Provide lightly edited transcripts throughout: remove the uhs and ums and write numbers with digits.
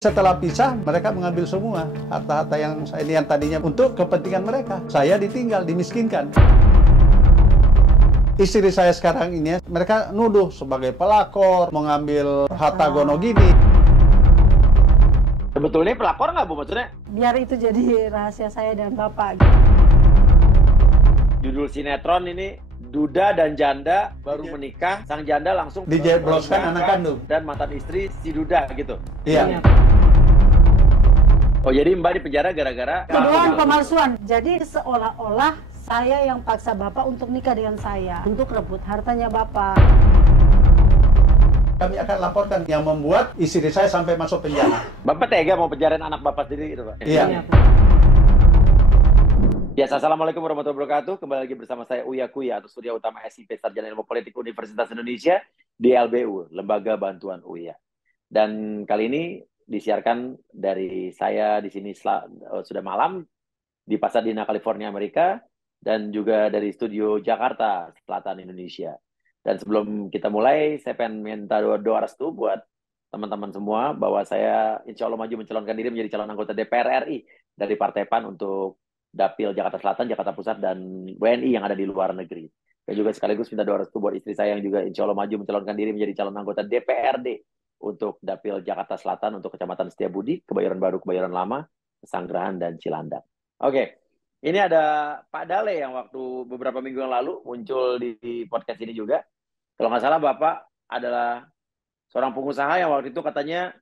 Setelah pisah, mereka mengambil semua harta-harta yang tadinya untuk kepentingan mereka. Saya ditinggal, dimiskinkan. Istri saya sekarang ini, mereka nuduh sebagai pelakor, mengambil harta gono gini. Sebetulnya pelakor nggak, Bu, maksudnya? Biar itu jadi rahasia saya dan Bapak. Judul sinetron ini, Duda dan Janda baru menikah, sang janda langsung Dijebloskan anak kandung. dan mantan istri si Duda gitu. Iya. Oh, jadi Mbak di penjara gara-gara Tuduhan pemalsuan. Jadi seolah-olah saya yang paksa Bapak untuk nikah dengan saya, untuk rebut hartanya Bapak. Kami akan laporkan yang membuat istri saya sampai masuk penjara. Bapak tega mau penjarain anak Bapak sendiri gitu, Pak? Iya. Biasa, Assalamualaikum warahmatullahi wabarakatuh. Kembali lagi bersama saya Uya Kuya, atau Surya Utama SIP Sarjana Ilmu Politik Universitas Indonesia di LBU, Lembaga Bantuan Uya. Dan kali ini disiarkan dari saya di sini sudah malam di Pasadena, California, Amerika, dan juga dari studio Jakarta, Selatan Indonesia. Dan sebelum kita mulai, saya pengen minta doa restu buat teman-teman semua bahwa saya insya Allah maju mencalonkan diri menjadi calon anggota DPR RI dari Partai PAN untuk Dapil Jakarta Selatan, Jakarta Pusat, dan WNI yang ada di luar negeri. Dan juga sekaligus minta doa restu buat istri saya yang juga insya Allah maju mencalonkan diri menjadi calon anggota DPRD untuk Dapil Jakarta Selatan untuk Kecamatan Setiabudi, Kebayoran Baru, Kebayoran Lama, Pesanggerahan, dan Cilandak. Oke, ini ada Pak Dale yang waktu beberapa minggu yang lalu muncul di podcast ini juga. Kalau nggak salah Bapak adalah seorang pengusaha yang waktu itu katanya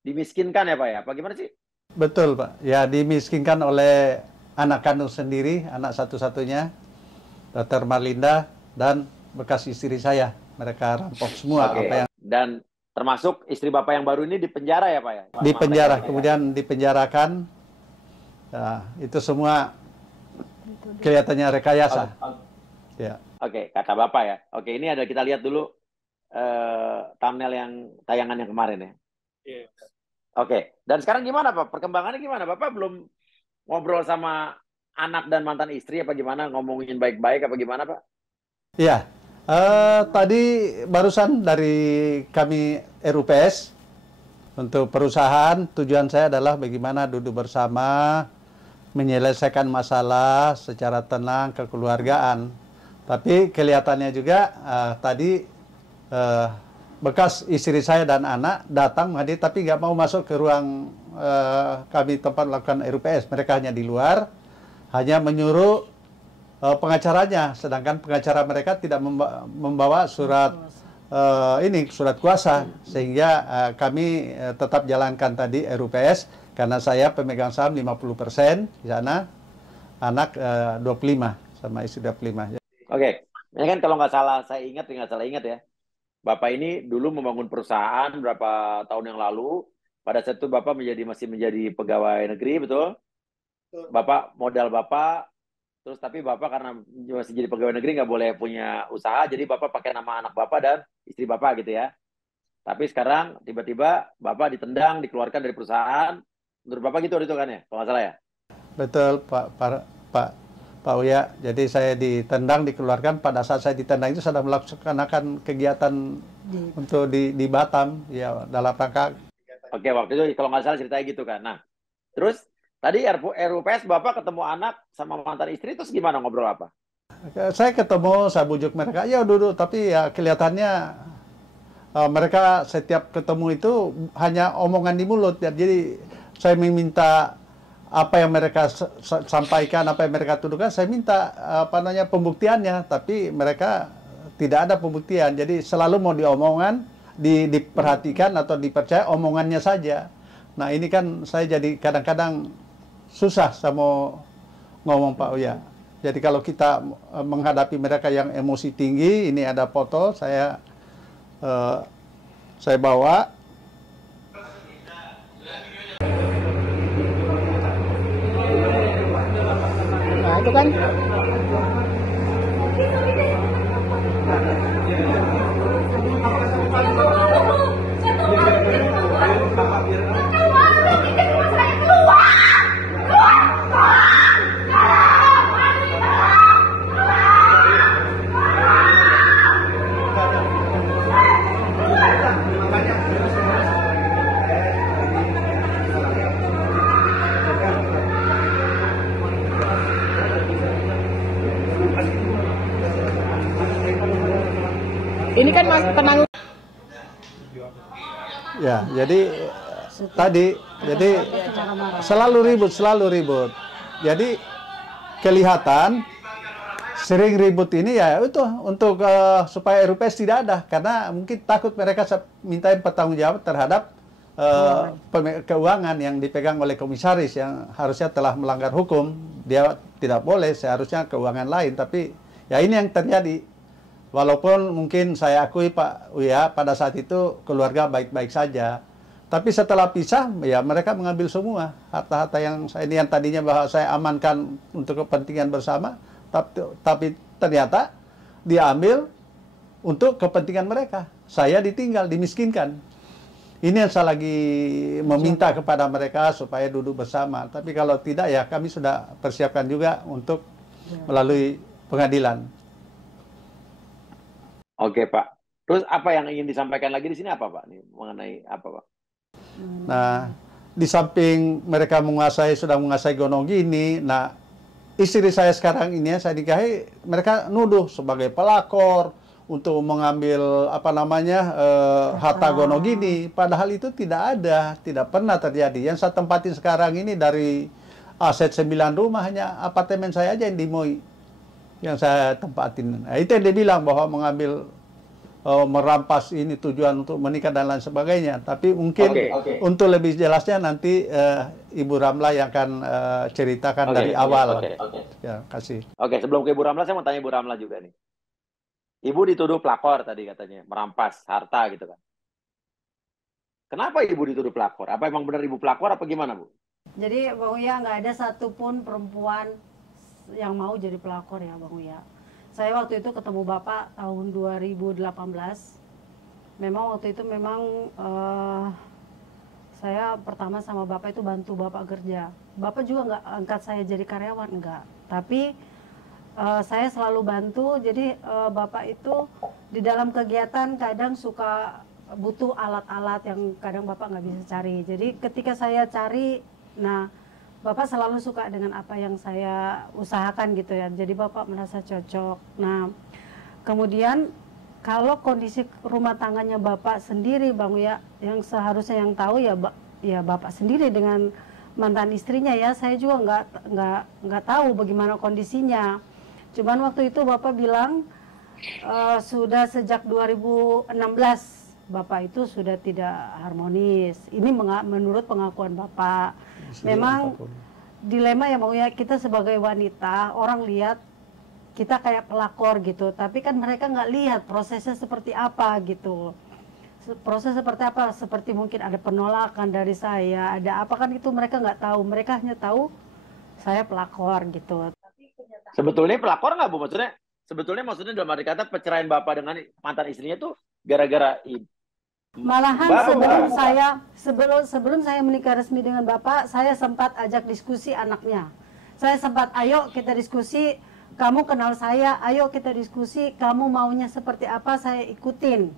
dimiskinkan ya Pak ya? Apa gimana sih? Betul, Pak. Ya, dimiskinkan oleh anak kandung sendiri, anak satu-satunya, Dr. Marlinda, dan bekas istri saya. Mereka rampok semua. Oke. Dan termasuk istri Bapak yang baru ini di penjara ya Pak ya? Di penjara, kemudian dipenjarakan. Nah, itu semua kelihatannya rekayasa. Ya. Oke, kata Bapak ya. Oke, ini ada kita lihat dulu thumbnail yang tayangan yang kemarin ya. Iya. Oke, dan sekarang gimana Pak? Perkembangannya gimana? Bapak belum ngobrol sama anak dan mantan istri apa gimana? Ngomongin baik-baik apa gimana Pak? Iya. Tadi barusan dari kami RUPS untuk perusahaan, tujuan saya adalah bagaimana duduk bersama menyelesaikan masalah secara tenang kekeluargaan. Tapi kelihatannya juga tadi bekas istri saya dan anak datang hadir tapi nggak mau masuk ke ruang kami tempat melakukan RUPS. Mereka hanya di luar, hanya menyuruh pengacaranya, sedangkan pengacara mereka tidak membawa surat surat kuasa, sehingga kami tetap jalankan tadi RUPS karena saya pemegang saham 50% di sana, anak 25 sama istri 25. Oke, ini kan kalau nggak salah ya, Bapak ini dulu membangun perusahaan berapa tahun yang lalu. Pada saat itu Bapak masih menjadi pegawai negeri, betul? Bapak modal Bapak. Terus tapi Bapak karena masih jadi pegawai negeri nggak boleh punya usaha, jadi Bapak pakai nama anak Bapak dan istri Bapak gitu ya. Tapi sekarang tiba-tiba Bapak ditendang, dikeluarkan dari perusahaan. Menurut Bapak gitu kan ya, kalau nggak salah ya? Betul Pak Uya. Jadi saya ditendang, dikeluarkan. Pada saat saya ditendang itu sedang melaksanakan kegiatan untuk di Batam, ya dalam rangka. Oke, waktu itu kalau nggak salah ceritanya gitu kan. Nah, terus tadi RUPS Bapak ketemu anak sama mantan istri, terus gimana ngobrol apa? Saya ketemu, saya bujuk mereka, ya duduk, tapi ya kelihatannya mereka setiap ketemu itu hanya omongan di mulut. Ya. Jadi saya meminta apa yang mereka sampaikan, apa yang mereka tuduhkan, saya minta pembuktiannya, tapi mereka tidak ada pembuktian. Jadi selalu mau diomongan, diperhatikan atau dipercaya omongannya saja. Nah ini kan saya jadi kadang-kadang susah sama ngomong Pak Uya. Jadi kalau kita menghadapi mereka yang emosi tinggi, ini ada foto saya bawa. Nah itu kan. Ini kan penanggung. Ya, jadi tadi, jadi selalu ribut. Jadi kelihatan sering ribut ini ya itu untuk supaya RUPS tidak ada, karena mungkin takut mereka minta pertanggungjawab terhadap keuangan yang dipegang oleh komisaris yang harusnya telah melanggar hukum. Dia tidak boleh, seharusnya keuangan lain, tapi ya ini yang terjadi. Walaupun mungkin saya akui Pak Uya pada saat itu keluarga baik-baik saja, tapi setelah pisah ya mereka mengambil semua harta-harta yang tadinya bahwa saya amankan untuk kepentingan bersama, tapi ternyata diambil untuk kepentingan mereka. Saya ditinggal, dimiskinkan. Ini yang saya lagi meminta kepada mereka supaya duduk bersama. Tapi kalau tidak ya kami sudah persiapkan juga untuk melalui pengadilan. Oke Pak. Terus apa yang ingin disampaikan lagi di sini apa Pak? Nih, mengenai apa Pak? Nah, di samping mereka sudah menguasai gonong gini, nah istri saya sekarang ini saya nikahi, mereka nuduh sebagai pelakor untuk mengambil harta gonogini, padahal itu tidak ada, tidak pernah terjadi. Yang saya tempatin sekarang ini dari aset 9 rumah, hanya apartemen saya aja yang di Moi yang saya tempatin. Nah, itu yang dia bilang bahwa mengambil merampas ini tujuan untuk menikah dan lain sebagainya. Tapi mungkin untuk lebih jelasnya nanti Ibu Ramla yang akan ceritakan dari awal. Ya, kasih. Sebelum ke Ibu Ramla, saya mau tanya Ibu Ramla juga nih. Ibu dituduh pelakor tadi katanya, merampas harta gitu kan. Kenapa Ibu dituduh pelakor? Apa emang benar Ibu pelakor apa gimana Bu? Jadi Bang Uya nggak ada satupun perempuan yang mau jadi pelakor ya Bang Uya. Saya waktu itu ketemu Bapak tahun 2018. Memang waktu itu saya pertama sama Bapak itu bantu Bapak kerja. Bapak juga nggak angkat saya jadi karyawan, enggak. Tapi saya selalu bantu, jadi Bapak itu di dalam kegiatan kadang suka butuh alat-alat yang kadang Bapak nggak bisa cari. Jadi ketika saya cari, nah Bapak selalu suka dengan apa yang saya usahakan gitu ya. Jadi Bapak merasa cocok. Nah, kemudian kalau kondisi rumah tangganya Bapak sendiri, Bang Uya, yang seharusnya yang tahu ya Bapak sendiri dengan mantan istrinya ya. Saya juga nggak tahu bagaimana kondisinya. Cuman waktu itu Bapak bilang sudah sejak 2016 Bapak itu sudah tidak harmonis. Ini menurut pengakuan Bapak. Memang dilema ya Bang Uya, kita sebagai wanita, orang lihat kita kayak pelakor gitu, tapi kan mereka nggak lihat prosesnya seperti apa gitu. Proses seperti apa, seperti mungkin ada penolakan dari saya, ada apa kan itu mereka nggak tahu. Mereka hanya tahu saya pelakor gitu. Sebetulnya pelakor nggak Bu? Maksudnya dalam arti kata perceraian Bapak dengan mantan istrinya tuh gara-gara malahan sebelum saya menikah resmi dengan Bapak, saya sempat ajak diskusi anaknya. Saya sempat, ayo kita diskusi, kamu kenal saya, ayo kita diskusi, kamu maunya seperti apa, saya ikutin.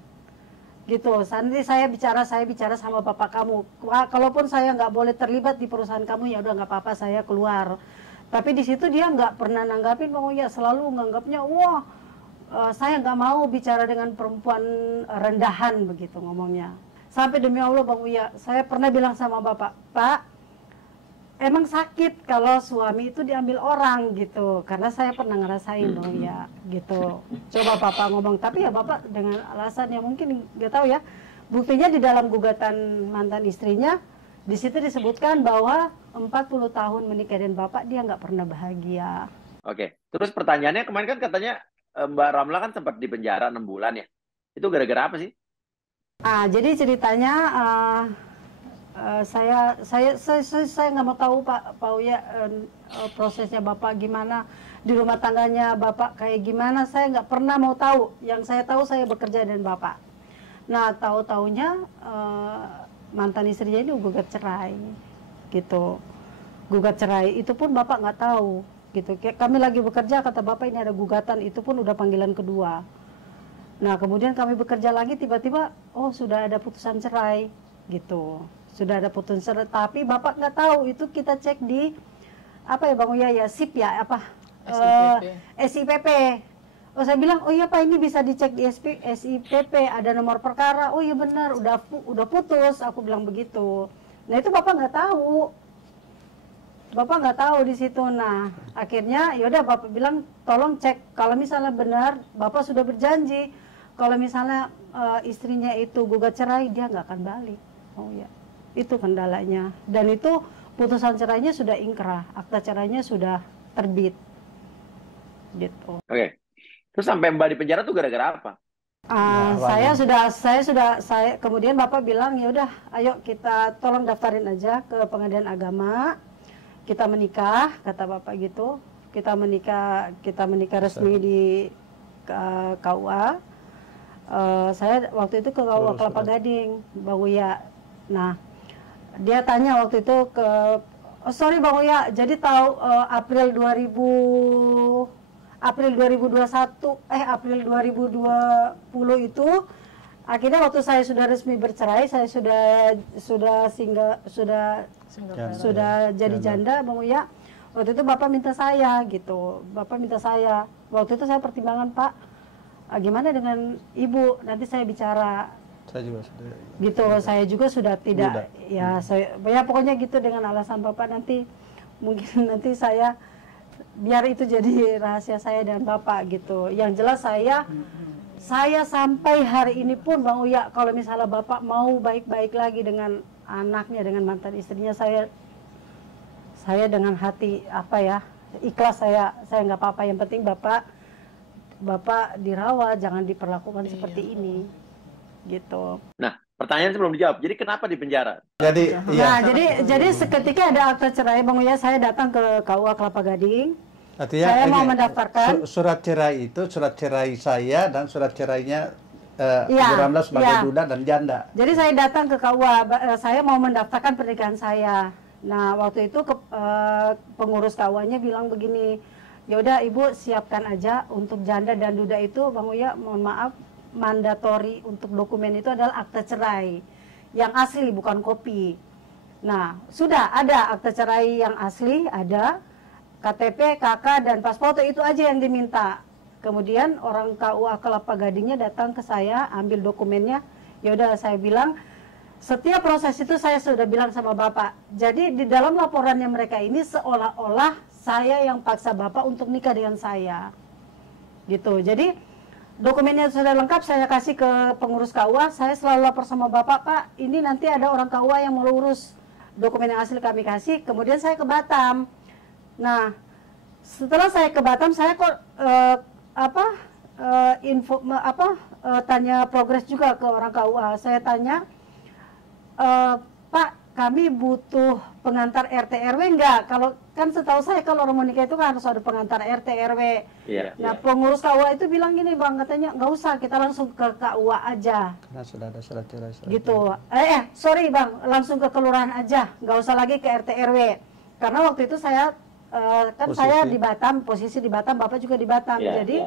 Gitu, nanti saya bicara sama bapak kamu. Kalaupun saya nggak boleh terlibat di perusahaan kamu, ya udah nggak apa-apa, saya keluar. Tapi di situ dia nggak pernah nanggapin, Bang Uya, selalu nganggapnya, wah, saya nggak mau bicara dengan perempuan rendahan begitu ngomongnya. Sampai demi Allah Bang Uya, saya pernah bilang sama Bapak, Pak, emang sakit kalau suami itu diambil orang gitu. Karena saya pernah ngerasain Bang Uya gitu. Coba Bapak ngomong, tapi ya Bapak dengan alasan yang mungkin nggak tahu ya. Buktinya di dalam gugatan mantan istrinya, di situ disebutkan bahwa 40 tahun menikah dengan Bapak dia nggak pernah bahagia. Oke, terus pertanyaannya kemarin kan katanya Mbak Ramla kan sempat di penjara 6 bulan ya. Itu gara-gara apa sih? Jadi ceritanya saya nggak mau tahu Pak Uya prosesnya Bapak gimana, di rumah tangganya Bapak kayak gimana, saya nggak pernah mau tahu. Yang saya tahu saya bekerja dengan Bapak. Nah, tahu-taunya mantan istrinya ini gugat cerai gitu. Gugat cerai itu pun Bapak nggak tahu gitu. Kami lagi bekerja, kata Bapak ini ada gugatan, itu pun udah panggilan kedua. Nah, kemudian kami bekerja lagi, tiba-tiba oh sudah ada putusan cerai gitu. Sudah ada putusan cerai, tapi Bapak nggak tahu. Itu kita cek di apa ya Bang Uya ya, SIP ya, apa SIPP. Oh, saya bilang, oh iya Pak, ini bisa dicek di SIPP, ada nomor perkara. Oh iya benar, udah putus. Aku bilang begitu. Nah itu Bapak nggak tahu. Bapak nggak tahu di situ. Nah akhirnya yaudah Bapak bilang, tolong cek. Kalau misalnya benar, Bapak sudah berjanji. Kalau misalnya istrinya itu gugat cerai, dia nggak akan balik. Oh ya, itu kendalanya. Dan itu putusan cerainya sudah ingkrah, akta cerainya sudah terbit. Gitu. Oke. Terus sampai Mbak di penjara tuh gara-gara apa? Saya kemudian Bapak bilang ya udah, ayo kita tolong daftarin aja ke Pengadilan Agama, kita menikah, kata Bapak gitu. Kita menikah resmi di KUA. Saya waktu itu ke KUA Kelapa Gading, Bang Uya. Nah, dia tanya waktu itu sorry Bang Uya, jadi tahu April 2020 itu akhirnya waktu saya sudah resmi bercerai, saya sudah jadi janda Bang Uya. Waktu itu Bapak minta saya gitu. Bapak minta saya. Waktu itu saya pertimbangan, Pak, gimana dengan Ibu? Nanti saya bicara. Saya juga sudah. Gitu, saya juga sudah tidak ya pokoknya gitu, dengan alasan Bapak nanti mungkin nanti saya biar itu jadi rahasia saya dan Bapak gitu. Yang jelas saya sampai hari ini pun Bang Uya, kalau misalnya Bapak mau baik-baik lagi dengan anaknya, dengan mantan istrinya, saya dengan hati ikhlas, saya nggak apa-apa. Yang penting Bapak dirawat, jangan diperlakukan seperti ini gitu. Nah, pertanyaan sebelum dijawab, jadi kenapa di penjara? Jadi seketika ada akta cerai Bang Uya, saya datang ke KUA Kelapa Gading. Artinya, saya mau mendaftarkan surat cerai itu surat cerai saya dan surat cerainya Ibu Ramla sebagai duda dan janda. Jadi saya datang ke KUA, saya mau mendaftarkan pernikahan saya. Nah waktu itu pengurus KUA-nya bilang begini, ya udah Ibu siapkan aja untuk janda dan duda itu Bang Uya, mohon maaf, mandatori untuk dokumen itu adalah akta cerai yang asli, bukan kopi. Nah sudah ada akta cerai yang asli, ada KTP, KK, dan pas foto, itu aja yang diminta. Kemudian orang KUA Kelapa Gadingnya datang ke saya, ambil dokumennya. Ya udah, saya bilang setiap proses itu saya sudah bilang sama Bapak. Jadi di dalam laporannya mereka ini seolah-olah saya yang paksa Bapak untuk nikah dengan saya. Gitu. Jadi dokumennya sudah lengkap, saya kasih ke pengurus KUA. Saya selalu lapor sama Bapak, Pak, ini nanti ada orang KUA yang mau urus dokumen yang asli, kami kasih. Kemudian saya ke Batam. Nah, setelah saya ke Batam, saya kok tanya progres juga ke orang KUA. Saya tanya, Pak, kami butuh pengantar RT RW enggak? Kalau kan setahu saya kalau orang mau nikah itu kan harus ada pengantar RT RW. Nah, pengurus KUA itu bilang gini, Bang, katanya nggak usah, kita langsung ke KUA aja. Karena sudah ada surat cerai. Gitu. Sorry Bang, langsung ke kelurahan aja, nggak usah lagi ke RT RW. Karena waktu itu saya saya di Batam, posisi di Batam, Bapak juga di Batam. Jadi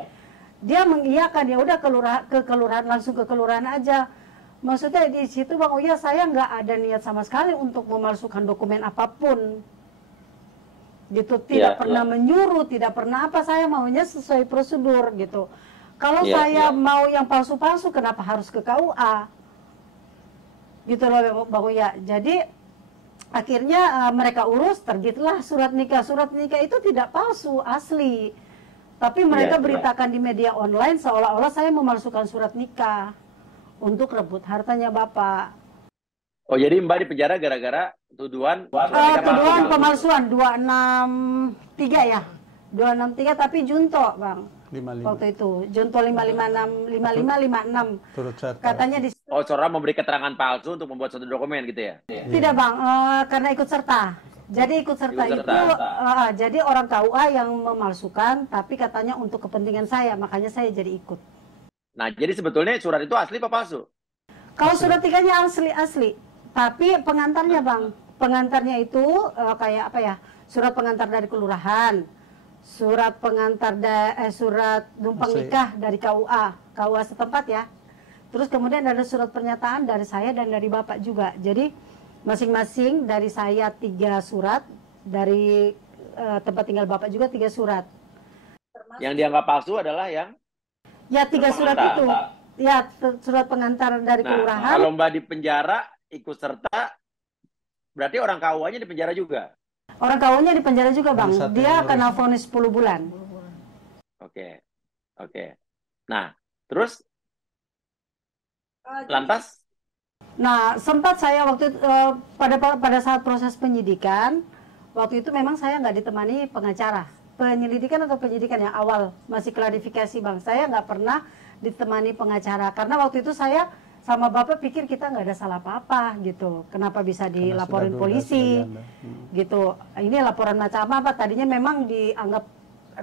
dia mengiyakan, ya udah ke kelurahan, langsung ke kelurahan aja. Maksudnya di situ Bang Uya, saya nggak ada niat sama sekali untuk memalsukan dokumen apapun. Gitu, tidak pernah menyuruh, tidak pernah apa, saya maunya sesuai prosedur gitu. Kalau saya mau yang palsu-palsu, kenapa harus ke KUA? Gitu loh Bang Uya. Jadi akhirnya mereka urus, terbitlah surat nikah. Surat nikah itu tidak palsu, asli. Tapi mereka beritakan di media online seolah-olah saya memalsukan surat nikah untuk rebut hartanya Bapak. Oh, jadi Mbak di penjara gara-gara tuduhan pemalsuan 263 ya. 263 tapi junto, Bang. 55. Waktu itu junto 5556. Turut serta. Katanya di seorang memberi keterangan palsu untuk membuat suatu dokumen gitu ya? Tidak Bang, karena ikut serta. Jadi ikut serta itu jadi orang KUA yang memalsukan, tapi katanya untuk kepentingan saya, makanya saya jadi ikut. Nah, jadi sebetulnya surat itu asli apa palsu? Kalau surat nikahnya asli, tapi pengantarnya Bang, pengantarnya itu kayak apa ya? Surat pengantar dari kelurahan, surat pengantar surat numpang nikah dari KUA setempat ya. Terus kemudian ada surat pernyataan dari saya dan dari Bapak juga. Jadi masing-masing dari saya 3 surat, dari tempat tinggal Bapak juga 3 surat. Yang dianggap palsu adalah yang Ya, 3 surat itu. Ya, surat pengantar dari kelurahan. Kalau Mbak di penjara ikut serta, berarti orang KUA-nya di penjara juga? Orang KUA-nya di penjara juga, Bang. Dia kena vonis 10 bulan. Oke. Nah, terus lantas? Nah, sempat saya waktu pada saat proses penyidikan, waktu itu memang saya nggak ditemani pengacara. Penyelidikan atau penyidikan yang awal, masih klarifikasi, Bang. Saya nggak pernah ditemani pengacara, karena waktu itu saya sama Bapak pikir kita nggak ada salah apa-apa gitu. Kenapa bisa dilaporin polisi gitu. Ini laporan macam apa? Tadinya memang dianggap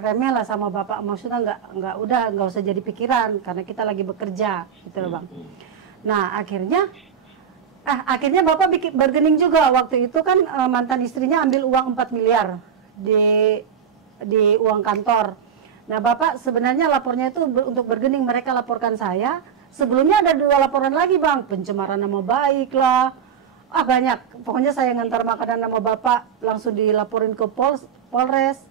remeh lah sama Bapak, maksudnya nggak usah jadi pikiran karena kita lagi bekerja gitu loh, Bang. Nah, akhirnya Bapak bergening juga. Waktu itu kan mantan istrinya ambil uang 4 miliar di uang kantor. Nah, Bapak sebenarnya lapornya itu untuk bergening, mereka laporkan saya. Sebelumnya ada 2 laporan lagi, Bang. Pencemaran nama baik lah. Banyak. Pokoknya saya ngantar makanan nama Bapak langsung dilaporin ke Polres.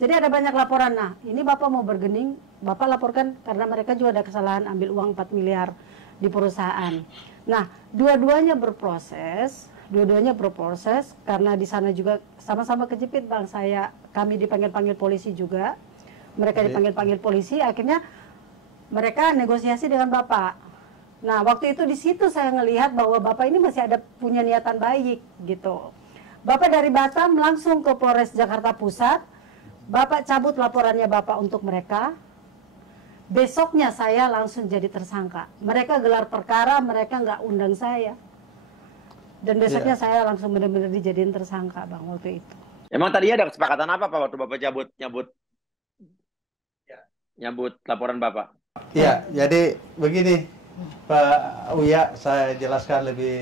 Jadi ada banyak laporan. Nah, ini Bapak mau bergening, Bapak laporkan karena mereka juga ada kesalahan ambil uang 4 miliar di perusahaan. Nah, dua-duanya berproses karena di sana juga sama-sama kejepit, Bang. Kami dipanggil polisi juga. Mereka dipanggil polisi, akhirnya mereka negosiasi dengan Bapak. Nah, waktu itu di situ saya ngelihat bahwa Bapak ini masih ada punya niatan baik gitu. Bapak dari Batam langsung ke Polres Jakarta Pusat. Bapak cabut laporannya Bapak untuk mereka. Besoknya saya langsung jadi tersangka. Mereka gelar perkara, mereka nggak undang saya. Dan besoknya saya langsung benar-benar dijadiin tersangka, Bang, waktu itu. Emang tadinya ada kesepakatan apa Pak waktu Bapak nyambut laporan Bapak? Ya, jadi begini Pak Uya, saya jelaskan lebih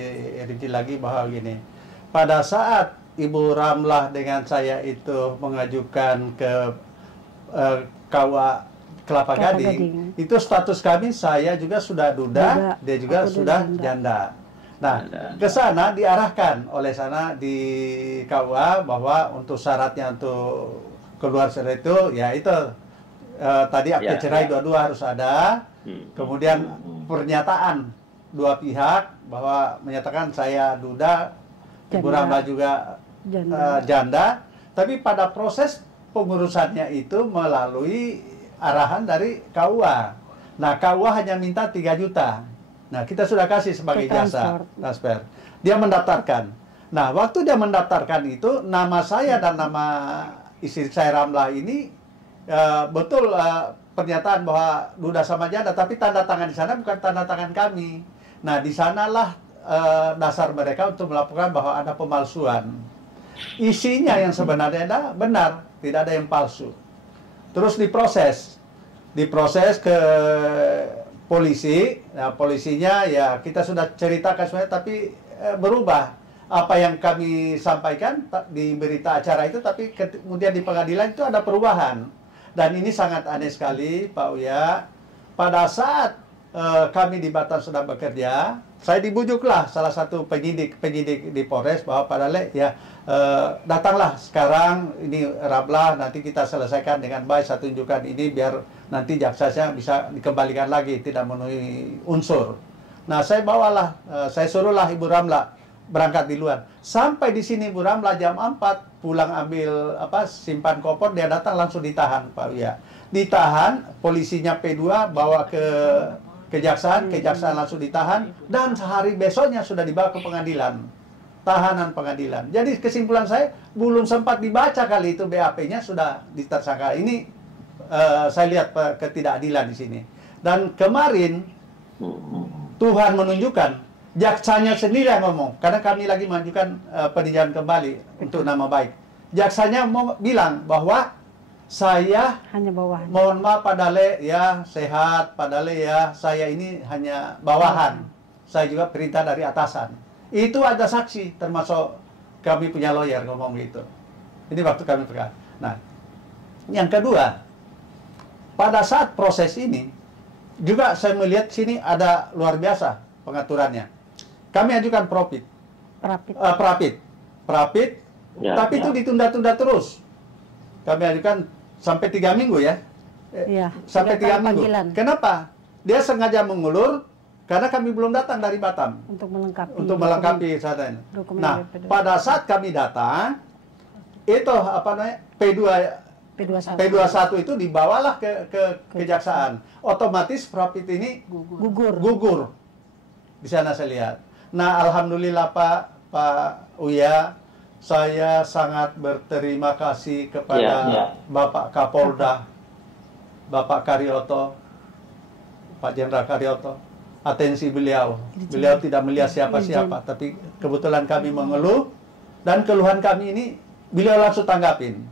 rinci lagi bahwa begini. Pada saat Ibu Ramlah dengan saya itu mengajukan ke KUA Kelapa Gading, itu status kami, saya juga sudah duda, dia juga sudah janda. Nah, ke sana diarahkan oleh sana di KUA bahwa untuk syaratnya untuk keluar cerai itu, ya itu tadi akte cerai dua-dua harus ada. Kemudian pernyataan dua pihak bahwa menyatakan saya duda, Ibu Ramlah juga janda. Tapi pada proses pengurusannya itu melalui arahan dari KUA. Nah, KUA hanya minta 3 juta. Nah, kita sudah kasih sebagai jasa transfer. Dia mendaftarkan. Nah, waktu dia mendaftarkan itu, nama saya dan nama istri saya Ramlah ini betul pernyataan bahwa duda sama janda, tapi tanda tangan di sana bukan tanda tangan kami. Nah, di sanalah dasar mereka untuk melaporkan bahwa ada pemalsuan. Isinya yang sebenarnya ada benar, tidak ada yang palsu. Terus diproses ke polisi. Nah, polisinya ya kita sudah ceritakan semuanya, tapi berubah apa yang kami sampaikan di berita acara itu, tapi kemudian di pengadilan itu ada perubahan. Dan ini sangat aneh sekali, Pak Uya. Pada saat kami di Batam sedang bekerja, saya dibujuklah salah satu penyidik di Polres bahwa Pak Dale, ya datanglah sekarang, ini Ramlah, nanti kita selesaikan dengan baik, saya tunjukkan ini biar nanti jaksanya bisa dikembalikan lagi, tidak memenuhi unsur. Nah, saya bawalah, saya suruhlah Ibu Ramlah berangkat di luar. Sampai di sini Ibu Ramlah jam 4 pulang ambil simpan koper, dia datang langsung ditahan, Pak Uya. Ditahan, polisinya P2 bawa ke kejaksaan langsung ditahan, dan sehari besoknya sudah dibawa ke pengadilan, tahanan pengadilan. Jadi kesimpulan saya, belum sempat dibaca kali itu BAP-nya sudah ditersangka. Ini saya lihat ketidakadilan di sini. Dan kemarin Tuhan menunjukkan, jaksanya sendiri yang ngomong, karena kami lagi mengajukan peninjauan kembali untuk nama baik. Jaksanya mau bilang bahwa saya hanya bawahan. Mohon maaf Pak Dale ya, sehat Pak Dale ya, saya ini hanya bawahan. Saya juga perintah dari atasan. Itu ada saksi, termasuk kami punya lawyer ngomong gitu. Ini waktu kami perkara. Nah, yang kedua, pada saat proses ini juga saya melihat sini ada luar biasa pengaturannya. Kami ajukan profit, tapi itu ditunda-tunda terus. Kami ajukan sampai 3 minggu ya. Iya, sampai 3 minggu. panggilan Kenapa? Dia sengaja mengulur karena kami belum datang dari Batam untuk melengkapi untuk melengkapi sana. dokumen Nah, BP2. pada saat kami datang, itu apa namanya P21 P21 itu dibawalah ke kejaksaan. Otomatis profit ini gugur. Di sana saya lihat. Nah, alhamdulillah Pak Uya, saya sangat berterima kasih kepada Bapak Kapolda, Bapak Karyoto, Pak Jenderal Karyoto. Atensi beliau. Beliau tidak melihat siapa-siapa, tapi kebetulan kami mengeluh dan keluhan kami ini beliau langsung tanggapin.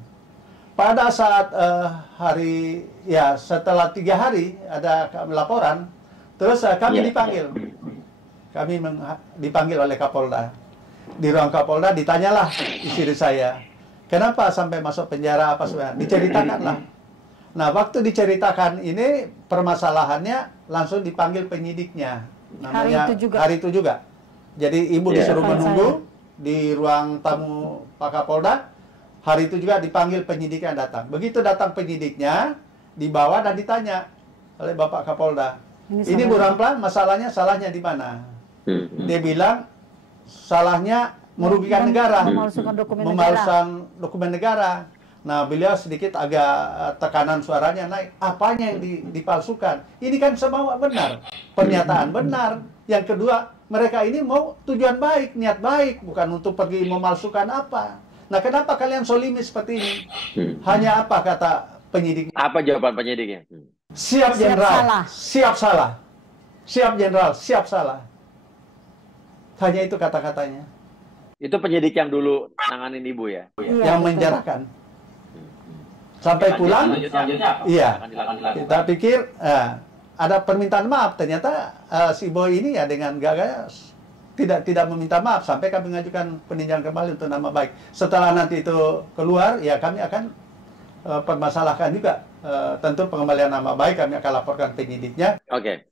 Pada saat setelah 3 hari ada laporan, terus kami dipanggil. Kami dipanggil oleh Kapolda. Di ruang Kapolda ditanyalah istri saya, kenapa sampai masuk penjara apa sebenarnya? Diceritakanlah. Nah, waktu diceritakan ini permasalahannya langsung dipanggil penyidiknya. Namanya hari itu juga. Jadi ibu disuruh menunggu di ruang tamu Pak Kapolda. Hari itu juga dipanggil penyidiknya datang. Begitu datang penyidiknya, dibawa dan ditanya oleh Bapak Kapolda. Ini Bu Rampla, salahnya di mana? Dia bilang salahnya merugikan negara, memalsukan dokumen negara. Nah, beliau sedikit agak tekanan suaranya naik. Apanya yang dipalsukan? Ini kan semua benar, pernyataan benar. Yang kedua, mereka ini mau tujuan baik, niat baik, bukan untuk pergi memalsukan apa. Nah, kenapa kalian solimi seperti ini? Hanya apa kata penyidiknya? Apa jawaban penyidiknya? Siap jenderal, siap salah. Siap jenderal, siap salah. Hanya itu kata-katanya. Itu penyidik yang dulu nanganin ibu ya? Yang menjarakan. Sampai pulang, iya. Kita pikir ada permintaan maaf. Ternyata si boy ini ya dengan gagahnya tidak meminta maaf sampai kami mengajukan peninjauan kembali untuk nama baik. Setelah nanti itu keluar, ya kami akan permasalahkan juga tentu pengembalian nama baik. Kami akan laporkan penyidiknya. Oke.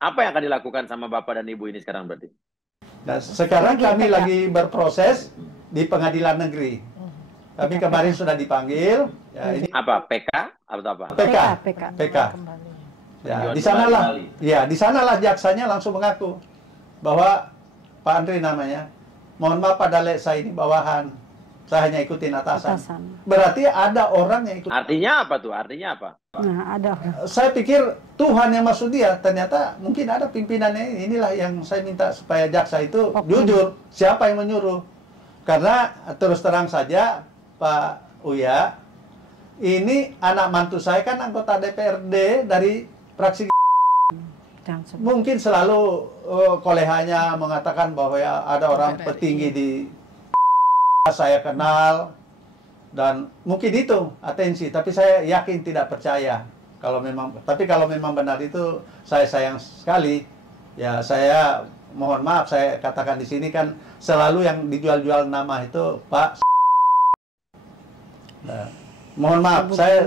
Apa yang akan dilakukan sama bapak dan ibu ini sekarang berarti? Nah, sekarang kami lagi berproses di pengadilan negeri. Kami kemarin sudah dipanggil. Ya, ini apa? PK atau apa? PK. Ya, di sanalah jaksanya langsung mengaku bahwa Pak Andri namanya, mohon maaf Pak Dalek, saya ini bawahan. Saya hanya ikutin atasan. Berarti ada orang yang ikut. Artinya apa tuh? Artinya apa? Nah, ada. Saya pikir Tuhan yang maksud dia. Ternyata mungkin ada pimpinannya. Inilah yang saya minta supaya jaksa itu jujur. Siapa yang menyuruh? Karena terus terang saja Pak Uya, ini anak mantu saya kan anggota DPRD dari fraksi. Mungkin selalu kolehanya mengatakan bahwa ya ada orang petinggi di saya kenal dan mungkin itu atensi, tapi saya yakin tidak percaya kalau memang benar itu. Saya sayang sekali ya, saya mohon maaf saya katakan di sini kan selalu yang dijual-jual nama itu Pak. Nah, mohon maaf saya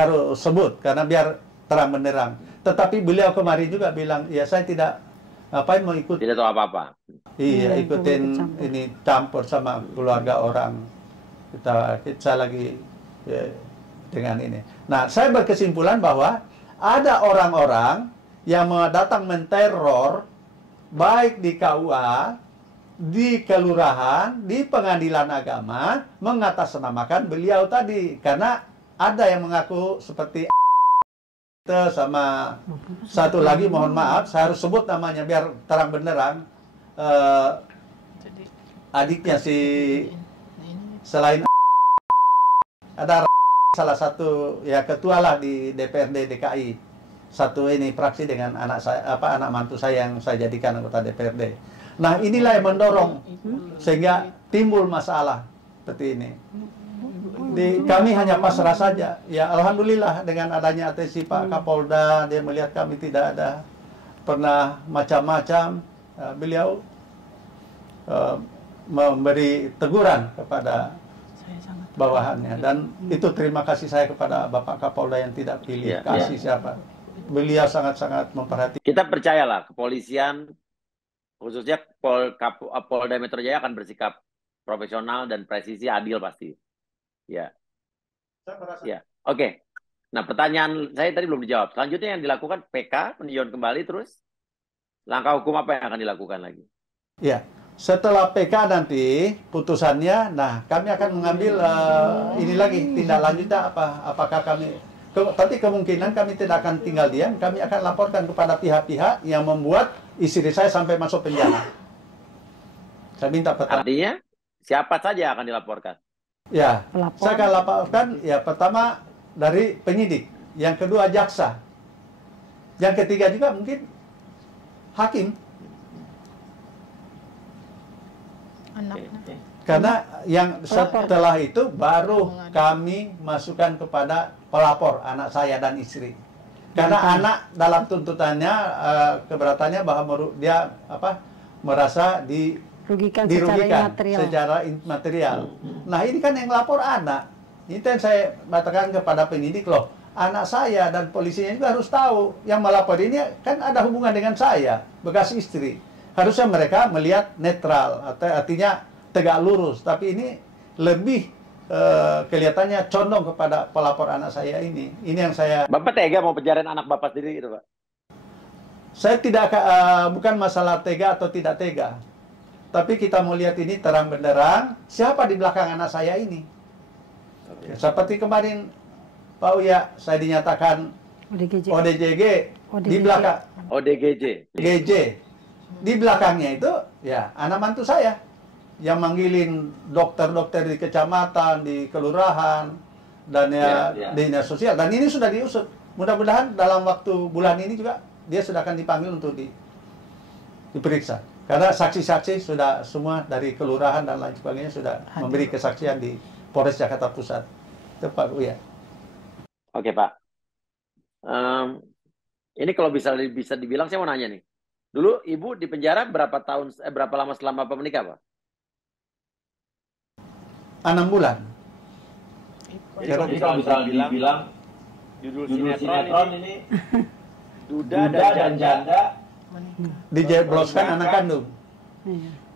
harus sebut karena biar terang benderang. Tetapi beliau kemarin juga bilang ya saya tidak ngapain mau ikut, tidak tahu apa-apa. Iya, ikutin ini campur sama keluarga orang. Saya lagi dengan ini. Nah, saya berkesimpulan bahwa ada orang-orang yang datang menteror baik di KUA, di kelurahan, di pengadilan agama, mengatasnamakan beliau tadi. Karena ada yang mengaku seperti sama satu lagi, mohon maaf, saya harus sebut namanya biar terang benderang. Adiknya si selain ada salah satu ya ketua lah di DPRD DKI, satu ini fraksi dengan anak saya, anak mantu saya yang saya jadikan anggota DPRD. Nah, inilah yang mendorong sehingga timbul masalah seperti ini. Kami hanya pasrah saja. Ya, alhamdulillah dengan adanya atensi Pak Kapolda, dia melihat kami tidak ada pernah macam-macam. Beliau memberi teguran kepada bawahannya, dan itu terima kasih saya kepada Bapak Kapolda yang tidak pilih kasih siapa. Beliau sangat-sangat memperhatikan. Kita percayalah kepolisian, khususnya Polda Metro Jaya akan bersikap profesional dan presisi, adil pasti. Ya. Saya merasa. Ya, oke. Nah, pertanyaan saya tadi belum dijawab. Selanjutnya yang dilakukan PK, peninjauan kembali, terus langkah hukum apa yang akan dilakukan lagi? Ya, setelah PK nanti putusannya, nah kami akan mengambil ini lagi tindak lanjutnya apa? Apakah kami tapi kemungkinan kami tidak akan tinggal diam, kami akan laporkan kepada pihak-pihak yang membuat istri saya sampai masuk penjara. Saya minta Artinya siapa saja akan dilaporkan? Ya, Pelapor. saya akan laporkan ya pertama dari penyidik, yang kedua jaksa, yang ketiga juga mungkin hakim. Anaknya. Karena yang setelah itu baru kami masukkan kepada pelapor, anak saya dan istri. Karena anak dalam tuntutannya keberatannya bahwa dia merasa Rugikan dirugikan secara secara immaterial. Nah ini kan yang lapor anak. Ini yang saya katakan kepada penyidik, loh anak saya dan polisinya juga harus tahu yang melapor ini kan ada hubungan dengan saya, bekas istri. Harusnya mereka melihat netral, artinya tegak lurus. Tapi ini lebih kelihatannya condong kepada pelapor anak saya ini. Ini yang saya... Bapak tega mau penjarain anak Bapak sendiri itu, Pak? Saya tidak, bukan masalah tega atau tidak tega. Tapi kita mau lihat ini terang benderang, siapa di belakang anak saya ini. Ya, seperti kemarin, Pak Uya, saya dinyatakan ODGJ di belakang ODGJ. GJ. Di belakangnya itu ya anak mantu saya yang manggilin dokter-dokter di kecamatan, di kelurahan, dan di dinas sosial. Dan ini sudah diusut. Mudah-mudahan dalam waktu bulan ini juga dia sudah akan dipanggil untuk diperiksa. Karena saksi-saksi sudah semua dari kelurahan dan lain sebagainya sudah memberi kesaksian di Polres Jakarta Pusat. Tepat, Uya. Oke, Pak. Ini kalau bisa dibilang, saya mau nanya nih. Dulu Ibu di penjara berapa lama selama Bapak menikah, Pak? 6 bulan. Jadi kalau bisa dibilang judul sinetron ini Duda dan Janda Dijebloskan anak kandung.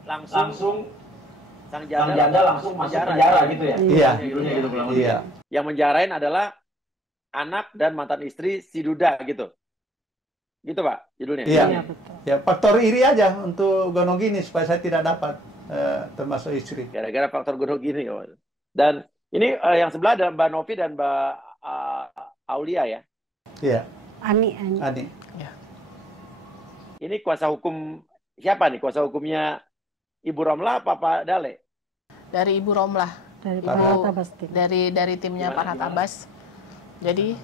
langsung sang janda langsung masuk penjara gitu ya? Iya. Judulnya gitu, Iya. Yang menjarain adalah anak dan mantan istri si Duda gitu. Gitu, Pak, judulnya? Iya. Ya, faktor iri aja untuk gonogini supaya saya tidak dapat termasuk istri. Gara-gara faktor gonogini. Dan ini yang sebelah ada Mbak Novi dan Mbak Aulia ya? Iya. Ani. Ini kuasa hukum siapa nih? Kuasa hukumnya Ibu Romlah apa Pak Dale? Dari Ibu Romlah. Dari Ibu, Farhat Abbas. dari timnya Farhat Abbas. Jadi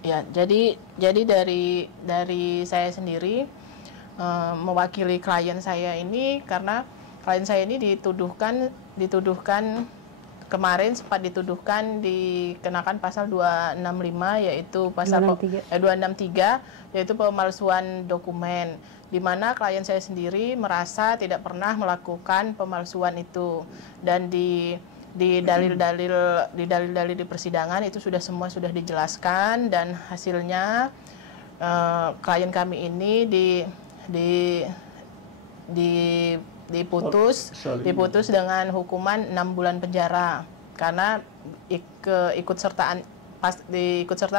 ya, jadi dari saya sendiri mewakili klien saya ini karena klien saya ini dituduhkan kemarin sempat dituduhkan dikenakan pasal 265 yaitu pasal 263 yaitu pemalsuan dokumen, di mana klien saya sendiri merasa tidak pernah melakukan pemalsuan itu, dan di dalil-dalil di persidangan itu semua sudah dijelaskan, dan hasilnya klien kami ini diputus dengan hukuman 6 bulan penjara karena ikut serta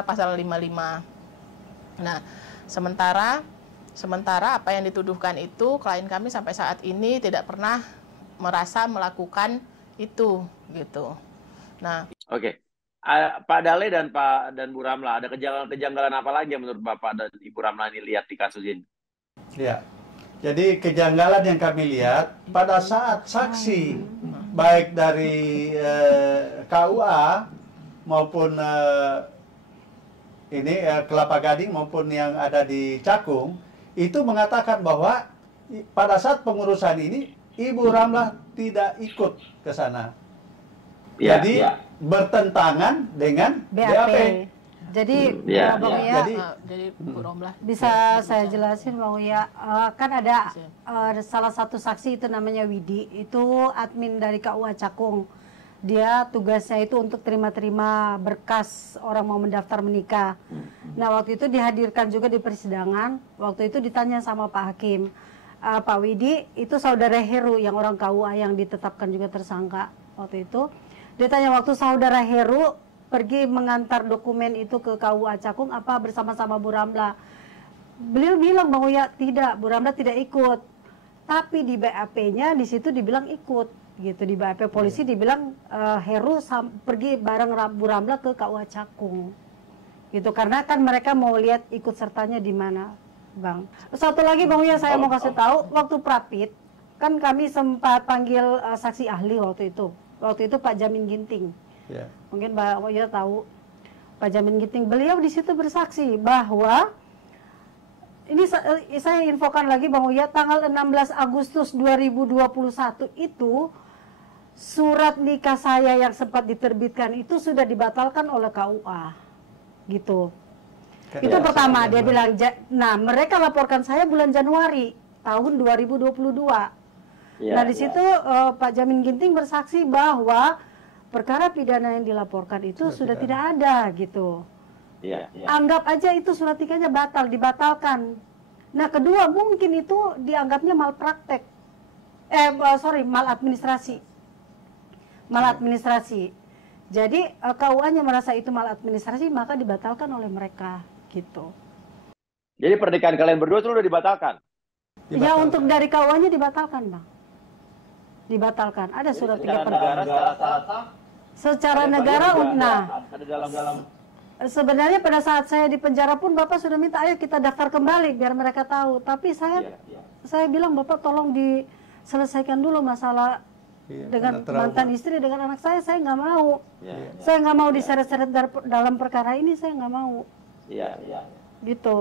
pasal 55. Nah, sementara apa yang dituduhkan itu klien kami sampai saat ini tidak pernah merasa melakukan itu gitu. Nah, oke. Pak Dale dan Bu Ramlah, ada kejanggalan apa lagi yang menurut Bapak dan Ibu Ramlah ini lihat di kasus ini? Ya. Jadi kejanggalan yang kami lihat pada saat saksi baik dari KUA maupun Kelapa Gading maupun yang ada di Cakung itu mengatakan bahwa pada saat pengurusan ini Ibu Ramlah tidak ikut ke sana. Ya, jadi bertentangan dengan BAP. Jadi Bang Uya, jadi Bu Romlah bisa saya jelasin Bang Uya, kan ada salah satu saksi itu namanya Widi, itu admin dari KUA Cakung. Dia tugasnya itu untuk terima-terima berkas orang mau mendaftar menikah. Nah, waktu itu dihadirkan juga di persidangan. Waktu itu ditanya sama Pak Hakim, Pak Widi itu saudara Heru yang orang KUA yang ditetapkan juga tersangka waktu itu. Dia tanya waktu saudara Heru pergi mengantar dokumen itu ke KUA Cakung apa bersama-sama Bu Ramla. Beliau bilang Bang Uya tidak, Bu Ramla tidak ikut. Tapi di BAP-nya di situ dibilang ikut gitu, di BAP polisi dibilang Heru pergi bareng Bu Ramla ke KUA Cakung. Gitu karena kan mereka mau lihat ikut sertanya di mana, Bang. Satu lagi Bang Uya saya mau kasih tahu, waktu Prapit kan kami sempat panggil saksi ahli waktu itu. Waktu itu Pak Jamin Ginting. Yeah. Mungkin Mbak Uya tahu Pak Jamin Ginting. Beliau di situ bersaksi bahwa ini saya infokan lagi Bang Uya, tanggal 16 Agustus 2021 itu surat nikah saya yang sempat diterbitkan itu sudah dibatalkan oleh KUA. Gitu. Itu pertama dia bilang, nah mereka laporkan saya bulan Januari tahun 2022. Nah di situ Pak Jamin Ginting bersaksi bahwa perkara pidana yang dilaporkan itu sudah tidak ada gitu. Anggap aja itu surat nikahnya dibatalkan. Nah kedua mungkin itu dianggapnya malpraktek, maladministrasi. Maladministrasi. Jadi KUA-nya merasa itu maladministrasi maka dibatalkan oleh mereka gitu. Jadi pernikahan kalian berdua itu sudah dibatalkan? Ya untuk dari KUA-nya dibatalkan Bang. Dibatalkan. Ada surat tiga secara negara. Nah, sebenarnya pada saat saya di penjara pun Bapak sudah minta ayo kita daftar kembali biar mereka tahu. Tapi saya bilang Bapak tolong diselesaikan dulu masalah dengan mantan istri dengan anak saya nggak mau. Saya nggak mau diseret-seret dalam perkara ini, saya nggak mau. Gitu.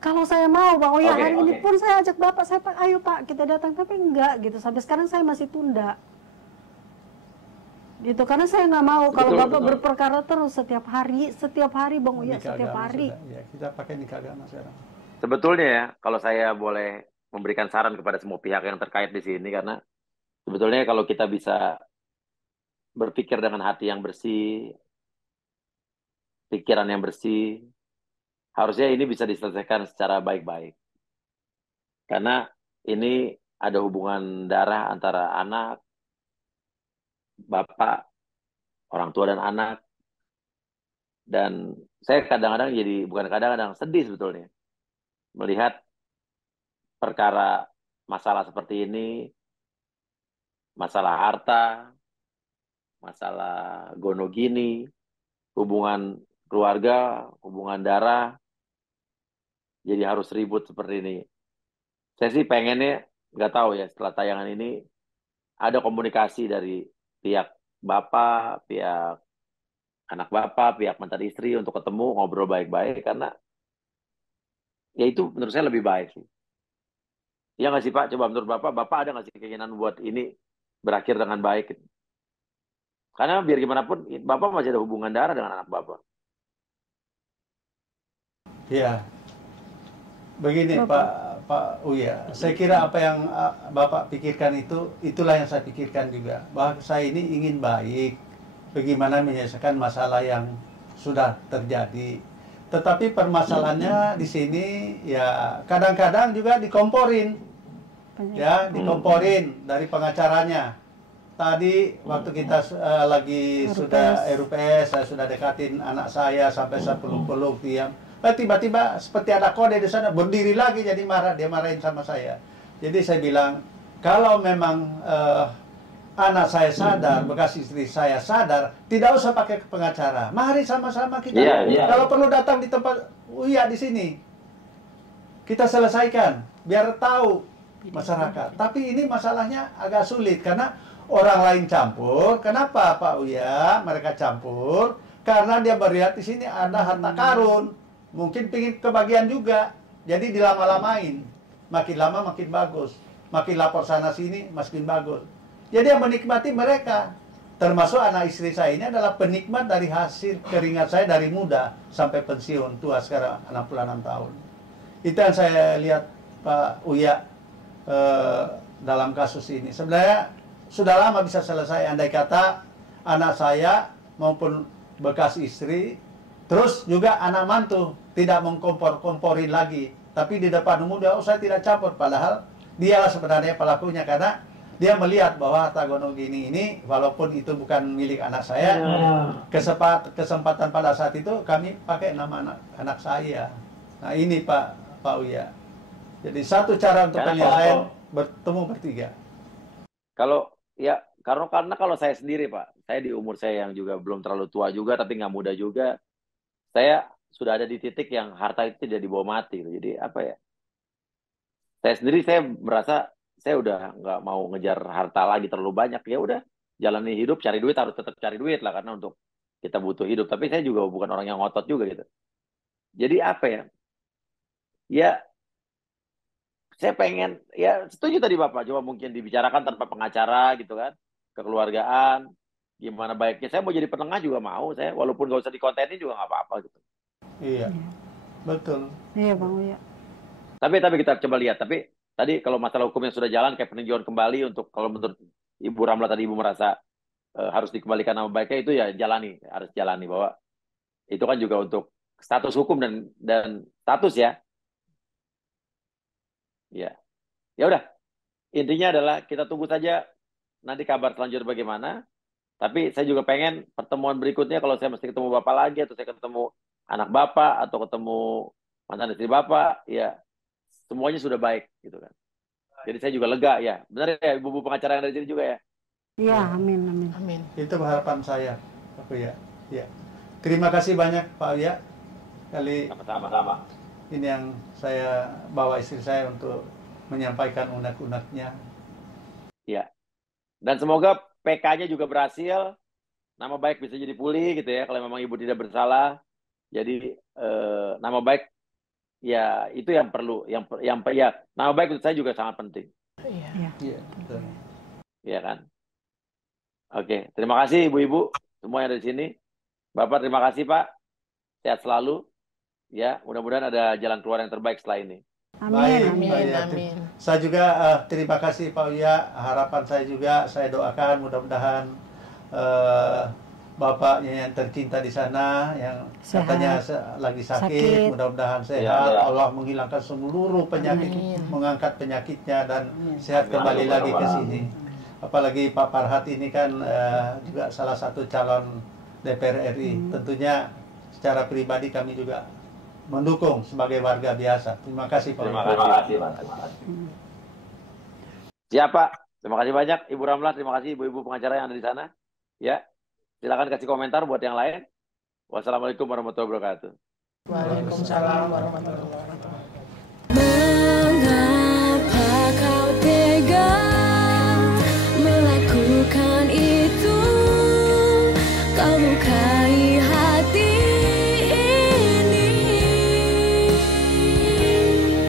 Kalau saya mau Bang Uya hari ini pun saya ajak Bapak, ayo Pak kita datang, tapi enggak gitu. Sampai sekarang saya masih tunda. Gitu karena saya nggak mau kalau Bapak berperkara terus setiap hari Bang Uya, setiap hari. Ya, kita pakai nikah agama sekarang. Sebetulnya ya, kalau saya boleh memberikan saran kepada semua pihak yang terkait di sini, karena sebetulnya kalau kita bisa berpikir dengan hati yang bersih, pikiran yang bersih, harusnya ini bisa diselesaikan secara baik-baik. Karena ini ada hubungan darah antara anak, bapak, orang tua dan anak. Dan saya kadang-kadang bukan kadang-kadang, sedih sebetulnya melihat perkara masalah seperti ini, masalah harta, masalah gonogini, hubungan keluarga, hubungan darah, jadi harus ribut seperti ini. Saya sih pengennya, nggak tahu ya, setelah tayangan ini ada komunikasi dari pihak bapak, pihak anak bapak, pihak mantan istri untuk ketemu, ngobrol baik-baik, karena ya itu menurut saya lebih baik sih. Iya nggak sih Pak? Coba menurut Bapak ada nggak sih keinginan buat ini berakhir dengan baik? Karena biar gimana pun, Bapak masih ada hubungan darah dengan anak Bapak. Iya. Begini Pak Uya, saya kira apa yang Bapak pikirkan itulah yang saya pikirkan juga. Bahwa saya ini ingin baik, bagaimana menyelesaikan masalah yang sudah terjadi. Tetapi permasalahannya di sini ya kadang-kadang juga dikomporin. Ya, dikomporin dari pengacaranya. Tadi waktu kita lagi sudah RUPS, saya sudah dekatin anak saya sampai saya peluk-peluk diam. Tiba-tiba seperti ada kode di sana, berdiri lagi jadi marah, dia marahin sama saya. Jadi saya bilang, kalau memang anak saya sadar, bekas istri saya sadar, tidak usah pakai pengacara. Mari sama-sama kita, kalau perlu datang di tempat Uya di sini, kita selesaikan, biar tahu masyarakat. Tapi ini masalahnya agak sulit, karena orang lain campur. Kenapa Pak Uya mereka campur? Karena dia melihat di sini ada harta karun. Mungkin pingin kebagian juga, jadi dilama-lamain. Makin lama makin bagus, makin lapor sana sini makin bagus. Jadi yang menikmati mereka, termasuk anak istri saya ini adalah penikmat dari hasil keringat saya dari muda sampai pensiun, tua sekarang 66 tahun. Itu yang saya lihat Pak Uya dalam kasus ini. Sebenarnya sudah lama bisa selesai, andai kata anak saya maupun bekas istri, terus juga anak mantu tidak mengkompor-komporin lagi. Tapi di depan umum dia, saya tidak campur. Padahal dialah sebenarnya pelakunya. Karena dia melihat bahwa harta gonogini ini walaupun itu bukan milik anak saya, kesempatan pada saat itu kami pakai nama anak saya. Nah ini Pak Uya. Jadi satu cara untuk penyelesaian bertemu bertiga. Kalau ya karena kalau saya sendiri Pak, saya di umur saya yang juga belum terlalu tua juga tapi nggak muda juga, saya sudah ada di titik yang harta itu tidak dibawa mati. Jadi apa ya? Saya sendiri saya merasa saya udah nggak mau ngejar harta lagi terlalu banyak. Ya udah jalani hidup, cari duit harus tetap cari duit lah karena untuk kita butuh hidup. Tapi saya juga bukan orang yang ngotot juga gitu. Jadi apa ya? Ya saya pengen, ya setuju tadi Bapak, coba mungkin dibicarakan tanpa pengacara gitu kan, kekeluargaan, gimana baiknya. Saya mau jadi penengah juga mau, saya walaupun nggak usah dikontenin juga nggak apa-apa gitu. Iya, betul. Iya Bang Uya. Tapi kita coba lihat. Tapi tadi kalau masalah hukum yang sudah jalan kayak peninjauan kembali untuk kalau menurut Ibu Ramla tadi Ibu merasa harus dikembalikan nama baiknya itu ya harus jalani bahwa itu kan juga untuk status hukum dan status ya. Ya. Ya udah. Intinya adalah kita tunggu saja nanti kabar selanjutnya bagaimana. Tapi saya juga pengen pertemuan berikutnya kalau saya mesti ketemu Bapak lagi atau saya ketemu anak Bapak atau ketemu mantan istri Bapak, ya semuanya sudah baik gitu kan. Jadi saya juga lega ya. Benar ya ibu-ibu pengacara yang dari sini juga ya? Iya, amin, amin. Amin. Itu harapan saya, Pak Uya. Ya. Terima kasih banyak Pak Uya. Kali Sama-sama. ini yang saya bawa istri saya untuk menyampaikan unek-uneknya. Ya. Dan semoga PK-nya juga berhasil. Nama baik bisa jadi pulih gitu ya kalau memang ibu tidak bersalah. Jadi nama baik ya itu yang perlu ya nama baik untuk saya juga sangat penting. Iya. Iya, betul. Iya kan? Oke, terima kasih ibu-ibu semua yang ada di sini. Bapak terima kasih Pak. Sehat selalu. Ya, mudah-mudahan ada jalan keluar yang terbaik setelah ini. Baik, Amin. Pak Uya. Amin. Saya juga terima kasih Pak Uya. Harapan saya juga saya doakan mudah-mudahan bapaknya yang tercinta di sana yang Sehat. katanya lagi sakit, mudah-mudahan sehat. Ya. Allah menghilangkan seluruh penyakit, Amin. mengangkat penyakitnya dan sehat Amin. kembali Amin. lagi ke Amin. sini. Apalagi Pak Farhat ini kan juga salah satu calon DPR RI. Tentunya secara pribadi kami juga mendukung sebagai warga biasa. Terima kasih Pak. Terima kasih. Siapa? Terima kasih banyak Ibu Ramla, terima kasih ibu-ibu pengacara yang ada di sana. Ya, silakan kasih komentar buat yang lain. Wassalamualaikum warahmatullahi wabarakatuh. Waalaikumsalam warahmatullahi wabarakatuh. Mengapa kau tega melakukan itu? Kau lukai hati